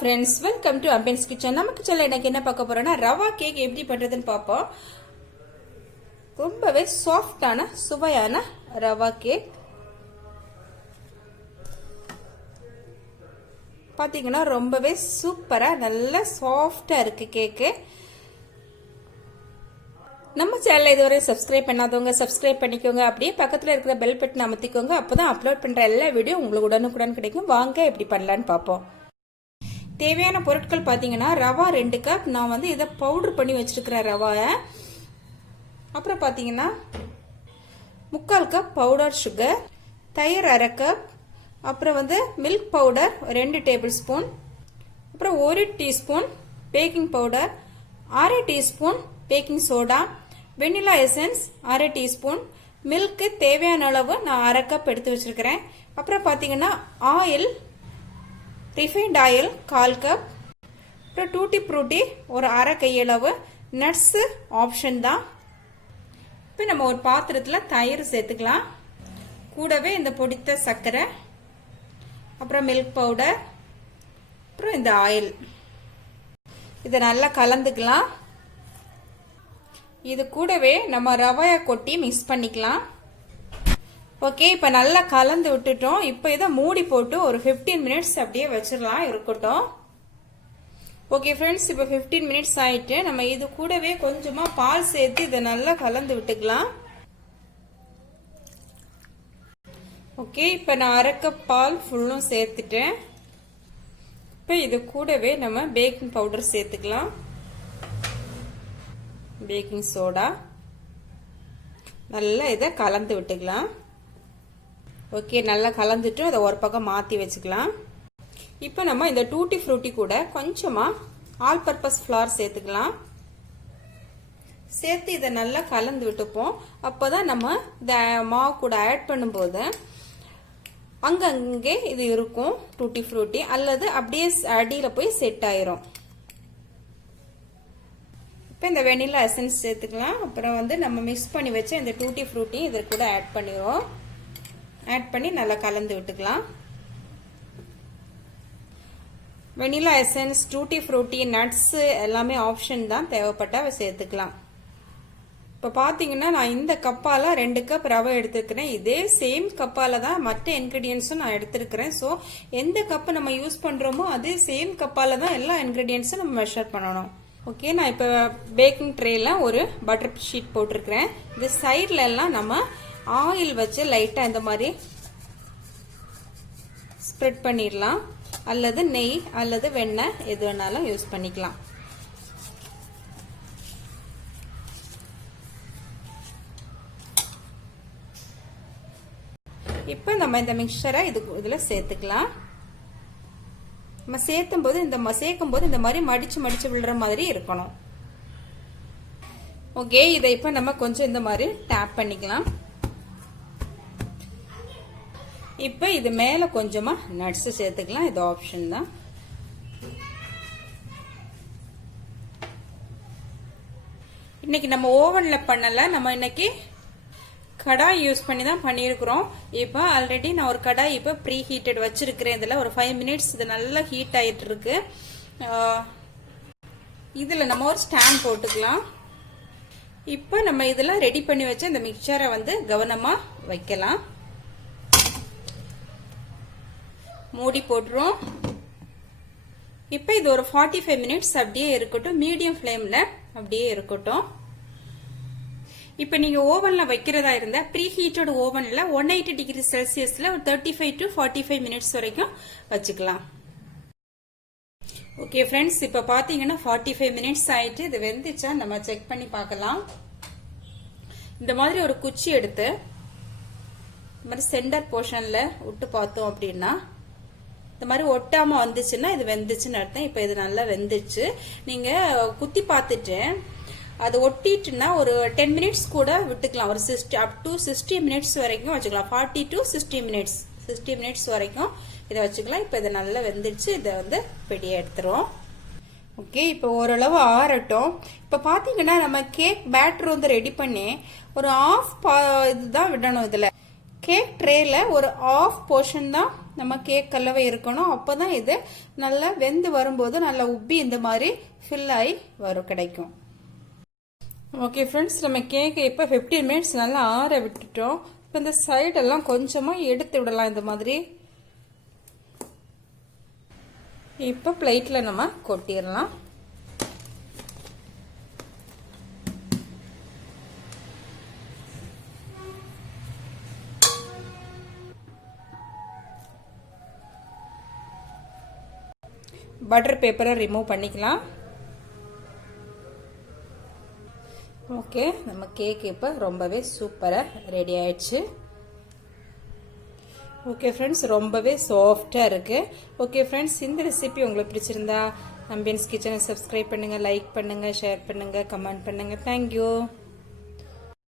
friends, welcome to Ambience kitchen. நம்ம கிச்சன்ல இன்னைக்கு என்ன பார்க்க போறோம்னா ரவா கேக் எப்படி பண்றதுன்னு பாப்போம். ரொம்பவே சாஃப்ட்டான சுவையான ரவா கேக். பாத்தீங்கன்னா ரொம்பவே சூப்பரா நல்ல சாஃப்ட்டா இருக்கு கேக். நம்ம சேனலை இதுவரை சப்ஸ்கிரைப் பண்ணாதவங்க சப்ஸ்கிரைப் பண்ணிக்கோங்க. அப்படியே பக்கத்துல இருக்கிற பெல் பட்டன் அமர்த்திக்கோங்க. அப்பதான் அப்லோட் பண்ற எல்லா வீடியோ உங்களுக்கு உடனுக்குடன் கிடைக்கும். வாங்க எப்படி பண்ணலாம்னு பாப்போம். தேவையான பொருட்கள் பார்த்தீங்கன்னா ரவா 2 கப். நான் வந்து இதை பவுடர் பண்ணி வச்சிருக்கிறேன் ரவாயை. அப்புறம் பார்த்தீங்கன்னா 3/4 கப் பவுடர் சுகர், தயிர் 1/2 கப், அப்புறம் வந்து மில்க் பவுடர் 2 டேபிள் ஸ்பூன், அப்புறம் 1 teaspoon baking powder, 1/2 teaspoon baking soda, vanilla essence 1/2 teaspoon, milk தேவையான அளவு நான் 1/2 கப் எடுத்து வச்சிருக்கிறேன். அப்புறம் பார்த்தீங்கன்னா ஆயில், ரிஃபைண்ட் ஆயில் 1/4 கப், அப்புறம் டூட்டி ஃப்ரூட்டி ஒரு 1/2 கையளவு, நட்ஸு ஆப்ஷன் தான். இப்போ நம்ம ஒரு பாத்திரத்தில் தயிர் சேர்த்துக்கலாம். கூடவே இந்த பொடித்த சர்க்கரை, அப்புறம் மில்க் பவுடர், அப்புறம் இந்த ஆயில், இதை நல்லா கலந்துக்கலாம். இது கூடவே நம்ம ரவையை கொட்டி மிக்ஸ் பண்ணிக்கலாம். ஓகே, இப்போ நல்லா கலந்து விட்டுட்டோம். இப்போ இதை மூடி போட்டு ஒரு 15 மினிட்ஸ் அப்படியே வச்சிடலாம், இருக்கட்டும். ஓகே ஃப்ரெண்ட்ஸ், இப்போ 15 மினிட்ஸ் ஆயிட்டு நம்ம இது கூடவே கொஞ்சமா பால் சேர்த்து இதை நல்லா கலந்து விட்டுக்கலாம். ஓகே, இப்போ நான் 1/2 கப் பால் ஃபுல்லும் சேர்த்துட்டேன். இப்போ இது கூடவே நம்ம பேக்கிங் பவுடர் சேர்த்துக்கலாம், பேக்கிங் சோடா, நல்லா இதை கலந்து விட்டுக்கலாம். ஓகே, நல்லா கலந்துட்டு அதை ஒரு பக்கம் மாற்றி வச்சுக்கலாம். இப்போ நம்ம இந்த டூட்டி ஃப்ரூட்டி கூட கொஞ்சமாக ஆல் பர்பஸ் ஃப்ளார் சேர்த்துக்கலாம். சேர்த்து இதை நல்லா கலந்து விட்டுப்போம். அப்போ தான் நம்ம இந்த மாவு கூட ஆட் பண்ணும்போது அங்கங்கே இது இருக்கும் டூட்டி ஃப்ரூட்டி, அல்லது அப்படியே அடியில் போய் செட் ஆயிரும். இப்போ இந்த வெனிலா எசன்ஸ் சேர்த்துக்கலாம். அப்புறம் வந்து நம்ம மிக்ஸ் பண்ணி வச்ச இந்த டூட்டி ஃப்ரூட்டி இதை கூட ஆட் பண்ணிடுவோம். ஆட் பண்ணி நல்லா கலந்து விட்டுக்கலாம். Vanilla essence, tutti frutti, nuts எல்லாமே ஆப்ஷன் தான், தேவைப்பட்டா சேர்த்துக்கலாம். இப்போ பார்த்தீங்கன்னா நான் இந்த கப்பால் 2 கப் ரவை எடுத்துருக்கிறேன். இதே சேம் கப்பால் தான் மற்ற இன்க்ரீடியன்ஸும் நான் எடுத்துருக்கிறேன். ஸோ எந்த கப்பு நம்ம யூஸ் பண்ணுறோமோ அதே சேம் கப்பால் தான் எல்லா இன்க்ரீடியன்ஸும் நம்ம மெஷர் பண்ணணும். ஓகே, நான் இப்போ பேக்கிங் ட்ரேல ஒரு பட்டர் ஷீட் போட்டிருக்கிறேன். இந்த சைடில் எல்லாம் நம்ம ஆயில் வச்சு லைட்டாக இந்த மாதிரி ஸ்ப்ரெட் பண்ணிடலாம், அல்லது நெய் அல்லது வெண்ணெய் எது வேணாலும் யூஸ் பண்ணிக்கலாம். இப்போ நம்ம இந்த மிக்சரை இதில் சேர்த்துக்கலாம். நம்ம சேர்க்கும் போது இந்த மாதிரி மடிச்சு மடிச்சு விழுற மாதிரி இருக்கணும். ஓகே, இதை இப்போ நம்ம கொஞ்சம் இந்த மாதிரி டேப் பண்ணிக்கலாம். இப்போ இது மேலே கொஞ்சமா நட்ஸ் சேர்த்துக்கலாம், இது ஆப்ஷன் தான். இன்னைக்கு நம்ம ஓவன்ல பண்ணல, நம்ம இன்னைக்கு கடாய் யூஸ் பண்ணி தான் பண்ணியிருக்கிறோம். இப்போ ஆல்ரெடி நான் ஒரு கடாய் இப்போ ப்ரீ ஹீட்டட் வச்சிருக்கிறேன். இதில் ஒரு 5 மினிட்ஸ் இது நல்லா ஹீட் ஆகிட்டு இருக்கு. இதில் நம்ம ஒரு ஸ்டாண்ட் போட்டுக்கலாம். இப்போ நம்ம இதெல்லாம் ரெடி பண்ணி வச்ச இந்த மிக்சரை வந்து கவனமாக வைக்கலாம். மூடி போட்டுரும். இப்போ இது ஒரு 45 மினிட்ஸ் அப்படியே இருக்கட்டும், மீடியம் ஃப்ளேமில் அப்படியே இருக்கட்டும். இப்போ நீங்கள் ஓவனில் வைக்கிறதா இருந்தால் ப்ரீ ஹீட்டட் ஓவனில் 180 டிகிரி செல்சியஸில் ஒரு 35 to 45 மினிட்ஸ் வரைக்கும் வச்சுக்கலாம். ஓகே ஃப்ரெண்ட்ஸ், இப்போ பார்த்தீங்கன்னா 45 மினிட்ஸ் ஆயிட்டு இது வெந்துச்சா நம்ம செக் பண்ணி பார்க்கலாம். இந்த மாதிரி ஒரு குச்சி எடுத்து இந்த மாதிரி சென்டர் போர்ஷனில் விட்டு பார்த்தோம் அப்படின்னா இந்த மாதிரி ஒட்டாம வந்துச்சுன்னா இது வெந்துச்சுன்னு அர்த்தம். இப்போ இது நல்லா வெந்துச்சு. நீங்க குத்தி பார்த்துட்டு அது ஒட்டிட்டுன்னா ஒரு 10 மினிட்ஸ் கூட விட்டுக்கலாம். ஒரு up to 60 மினிட்ஸ் வரைக்கும் வச்சுக்கலாம். 40 to 60 மினிட்ஸ் வரைக்கும் இதை வச்சுக்கலாம். இப்போ இது நல்லா வெந்துடுச்சு. இதை வந்து பெடியை எடுத்துருவோம். ஓகே, இப்போ ஓரளவு ஆறட்டும். இப்போ பார்த்தீங்கன்னா நம்ம கேக் பேட்டர் வந்து ரெடி பண்ணி ஒரு இதுதான் விடணும். இதில் கேக் ட்ரேயில் ஒரு ஆஃப் போர்ஷன் தான் நம்ம கேக் கலவை இருக்கணும். அப்போ தான் இது நல்லா வெந்து வரும்போது நல்லா உப்பி இந்த மாதிரி ஃபில் ஆகி கிடைக்கும். ஓகே ஃப்ரெண்ட்ஸ், நம்ம கேக்கை இப்போ 15 மினிட்ஸ் நல்லா ஆற விட்டுட்டோம். இப்போ இந்த சைடெல்லாம் கொஞ்சமாக எடுத்து விடலாம் இந்த மாதிரி. இப்போ பிளேட்டில் நம்ம கொட்டிடலாம். பட்டர் பேப்பரை ரிமூவ் பண்ணிக்கலாம். ஓகே, நம்ம கேக் இப்போ ரொம்பவே சூப்பராக ரெடி ஆயிடுச்சு. ஓகே ஃப்ரெண்ட்ஸ், ரொம்பவே சாஃப்டாக இருக்குது. ஓகே ஃப்ரெண்ட்ஸ், இந்த ரெசிபி உங்களுக்கு பிடிச்சிருந்தா அம்பியன்ஸ் கிச்சனை சப்ஸ்கிரைப் பண்ணுங்கள், லைக் பண்ணுங்கள், ஷேர் பண்ணுங்கள், கமெண்ட் பண்ணுங்கள். தேங்க்யூ.